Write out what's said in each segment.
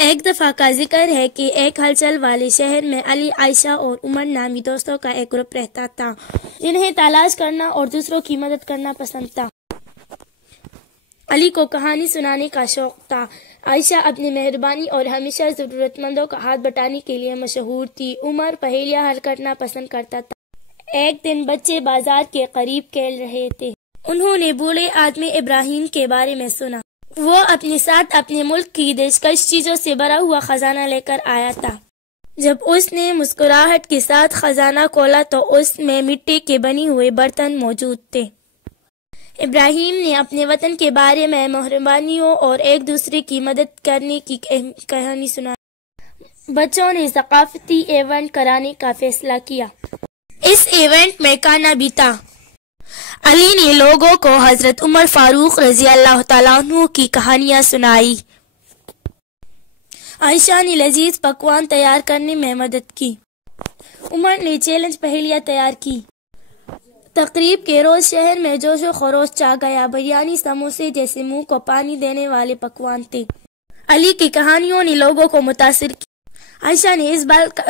ایک دفعہ کا ذکر ہے کہ ایک ہلچل والے شہر میں علی، عائشہ اور عمر نامی دوستوں کا ایک گروپ رہتا تھا جنہیں تلاش کرنا اور دوسروں کی مدد کرنا پسند تھا۔ علی کو کہانی سنانے کا شوق تھا۔ عائشہ اپنی مہربانی اور ہمیشہ ضرورت مندوں کا ہاتھ بٹانے کے لیے مشہور تھی۔ عمر پہیلیاں حل کرنا پسند کرتا تھا۔ ایک دن بچے بازار کے قریب کھیل رہے تھے۔ انہوں نے بوڑھے آدمی ابراہیم کے بارے میں سنا۔ وہ اپنے ساتھ اپنے ملک کی دلکش چیزوں سے بھرا ہوا خزانہ لے کر آیا تھا۔ جب اس نے مسکراہٹ کے ساتھ خزانہ کھولا تو اس میں مٹی کے بنے ہوئے برتن موجود تھے۔ ابراہیم نے اپنے وطن کے بارے میں مہربانیوں اور ایک دوسرے کی مدد کرنے کی کہانی سنائی۔ بچوں نے ثقافتی ایونٹ کرانے کا فیصلہ کیا۔ اس ایونٹ میں کھانا بھی تھا۔ علی نے لوگوں کو حضرت عمر فاروق رضی اللہ تعالیٰ عنہ کی کہانیاں سنائی۔ عائشہ نے لذیذ پکوان تیار کرنے میں مدد کی۔ عمر نے چیلنج پہیلیاں تیار کی۔ تقریب کے روز شہر میں جوش و خروش چھا گیا۔ بریانی، سموسے جیسے منہ کو پانی دینے والے پکوان تھے۔ علی کی کہانیوں نے لوگوں کو متاثر کیا۔ عائشہ نے اس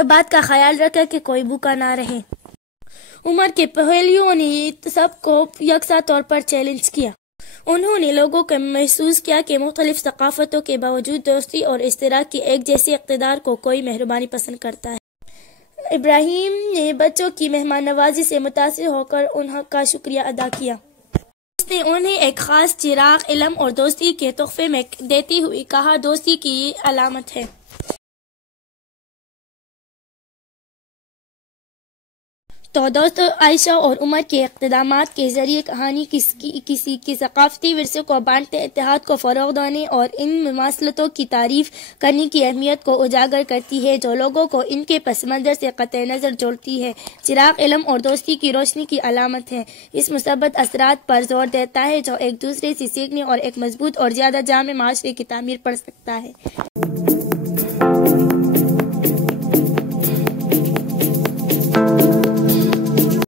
بات کا خیال رکھا کہ کوئی بھوکا نہ رہے۔ عمر کے پہیلیوں نے سب کو یکساں طور پر چیلنج کیا۔ انہوں نے لوگوں کو محسوس کیا کہ مختلف ثقافتوں کے باوجود دوستی اور اشتراک کی ایک جیسی اقتدار کو کوئی مہربانی پسند کرتا ہے۔ ابراہیم نے بچوں کی مہمان نوازی سے متاثر ہو کر ان کا شکریہ ادا کیا۔ اس نے انہیں ایک خاص چراغ علم اور دوستی کے تحفے میں دیتے ہوئے کہا، دوستی کی یہ علامت ہے۔ تو دوستو، عائشہ اور عمر کے اقدامات کے ذریعے کہانی کسی کے ثقافتی ورثے کو بانٹنے، اتحاد کو فروغ دینے اور ان مماثلتوں کی تعریف کرنے کی اہمیت کو اجاگر کرتی ہے جو لوگوں کو ان کے پس منظر سے قطع نظر جوڑتی ہے۔ چراغ علم اور دوستی کی روشنی کی علامت ہے۔ اس مثبت اثرات پر زور دیتا ہے جو ایک دوسرے سے سیکھنے اور ایک مضبوط اور زیادہ جامع معاشرے کی تعمیر پر سکتا ہے۔